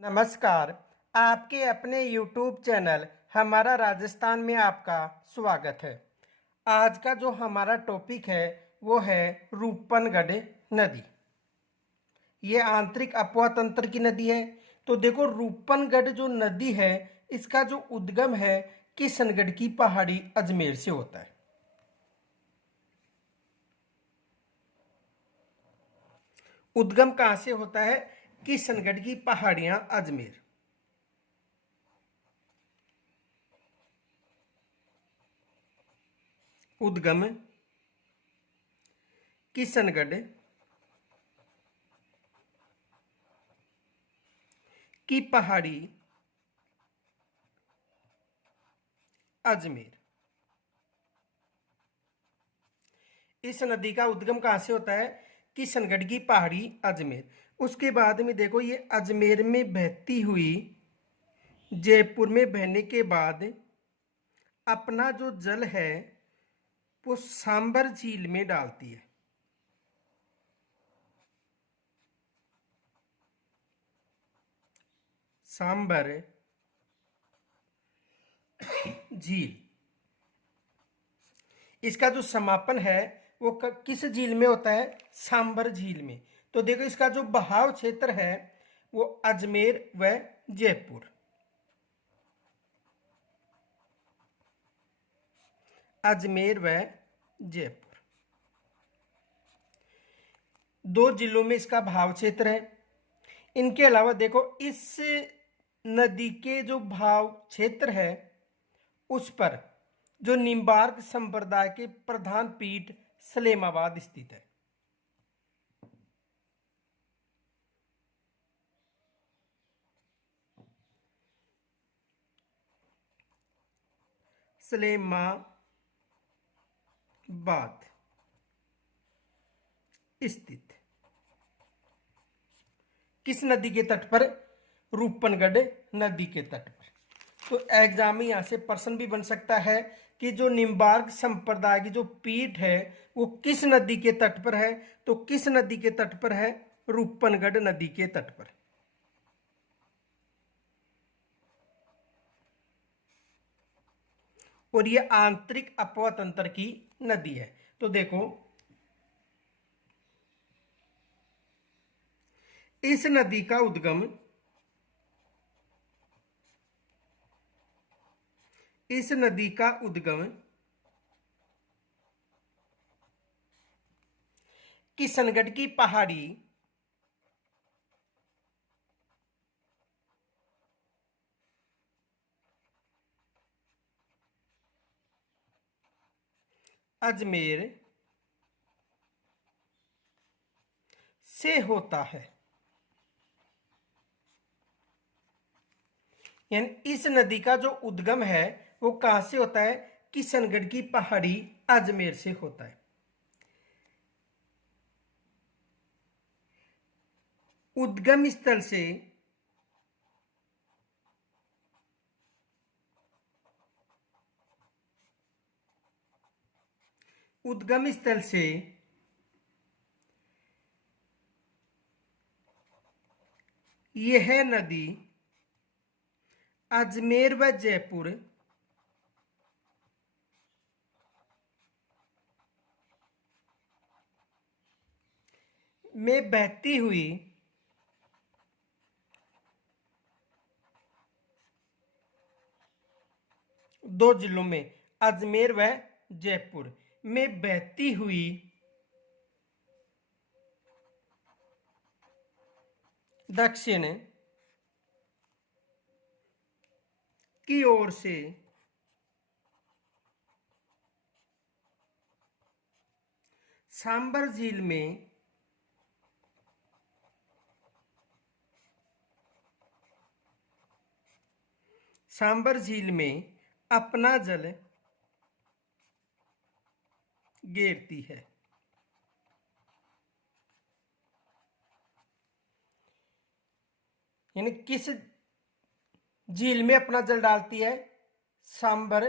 नमस्कार। आपके अपने YouTube चैनल हमारा राजस्थान में आपका स्वागत है। आज का जो हमारा टॉपिक है वो है रूपनगढ़ नदी। ये आंतरिक अपवाह तंत्र की नदी है। तो देखो, रूपनगढ़ जो नदी है इसका जो उद्गम है किशनगढ़ की पहाड़ी अजमेर से होता है। उद्गम कहाँ से होता है? किशनगढ़ की पहाड़ियां अजमेर। उद्गम किशनगढ़ की पहाड़ी अजमेर। इस नदी का उद्गम कहाँ से होता है? किशनगढ़ की पहाड़ी अजमेर। उसके बाद में देखो, ये अजमेर में बहती हुई जयपुर में बहने के बाद अपना जो जल है वो सांबर झील में डालती है। सांबर झील। इसका जो समापन है वो किस झील में होता है? सांबर झील में। तो देखो, इसका जो बहाव क्षेत्र है वो अजमेर व जयपुर, अजमेर व जयपुर दो जिलों में इसका भाव क्षेत्र है। इनके अलावा देखो, इस नदी के जो भाव क्षेत्र है उस पर जो निम्बार्क संप्रदाय के प्रधान पीठ सलेमाबाद स्थित है। सलेमाबाद स्थित किस नदी के तट पर? रूपनगढ़ नदी के तट पर। तो एग्जाम में यहां से प्रश्न भी बन सकता है कि जो निम्बार्क संप्रदाय की जो पीठ है वो किस नदी के तट पर है? तो किस नदी के तट पर है? रूपनगढ़ नदी के तट पर। और ये आंतरिक अपवाह तंत्र की नदी है। तो देखो, इस नदी का उद्गम किशनगढ़ की पहाड़ी अजमेर से होता है। यानी इस नदी का जो उद्गम है वो कहां से होता है? किशनगढ़ की पहाड़ी अजमेर से होता है। उद्गम स्थल से उद्गम स्थल से यह नदी अजमेर व जयपुर में बहती हुई दो जिलों में, अजमेर व जयपुर में बहती हुई दक्षिण की ओर से सांबर झील में अपना जल घेरती है। यानी किस झील में अपना जल डालती है? सांबर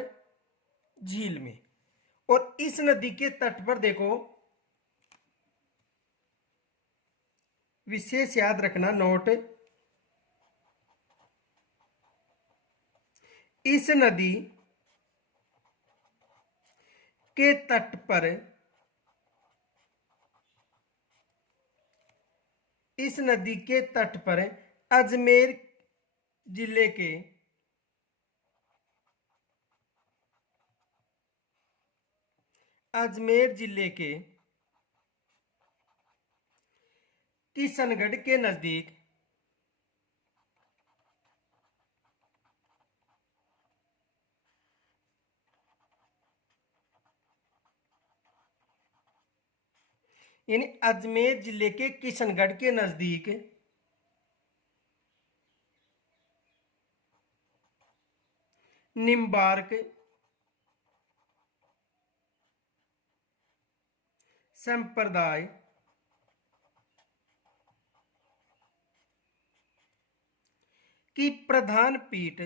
झील में। और इस नदी के तट पर देखो, विशेष याद रखना, नोट, इस नदी के तट पर इस नदी के तट पर अजमेर जिले के किशनगढ़ के नजदीक यानी अजमेर जिले के किशनगढ़ के नजदीक निम्बार्क संप्रदाय की प्रधान पीठ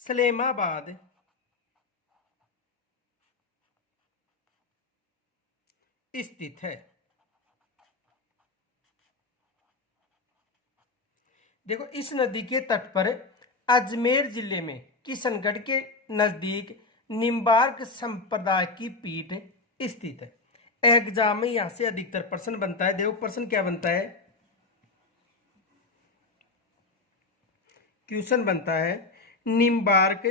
सलेमाबाद स्थित है। देखो, इस नदी के तट पर अजमेर जिले में किशनगढ़ के नजदीक निम्बार्क संप्रदाय की पीठ स्थित है। एग्जाम में यहां से अधिकतर प्रश्न बनता है। देखो प्रश्न क्या बनता है, क्वेश्चन बनता है निम्बार्क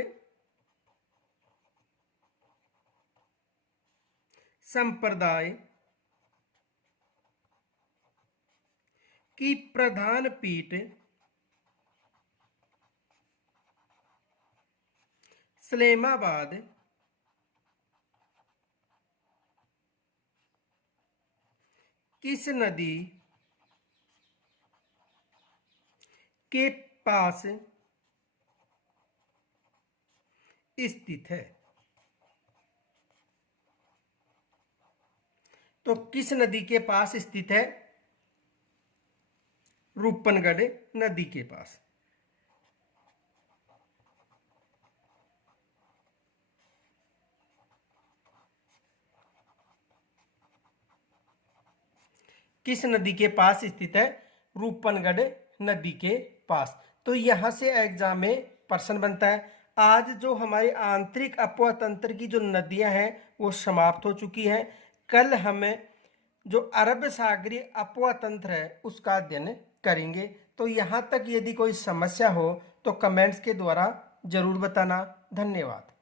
संप्रदाय की प्रधान पीठ सलेमाबाद किस नदी के पास स्थित है। तो किस नदी के पास स्थित है? रूपनगढ़ नदी के पास। किस नदी के पास स्थित है? रूपनगढ़ नदी के पास। तो यहां से एग्जाम में प्रश्न बनता है। आज जो हमारी आंतरिक अपवाह तंत्र की जो नदियां हैं वो समाप्त हो चुकी हैं। कल हमें जो अरब सागरीय अपवाह तंत्र है उसका अध्ययन करेंगे। तो यहाँ तक यदि कोई समस्या हो तो कमेंट्स के द्वारा जरूर बताना। धन्यवाद।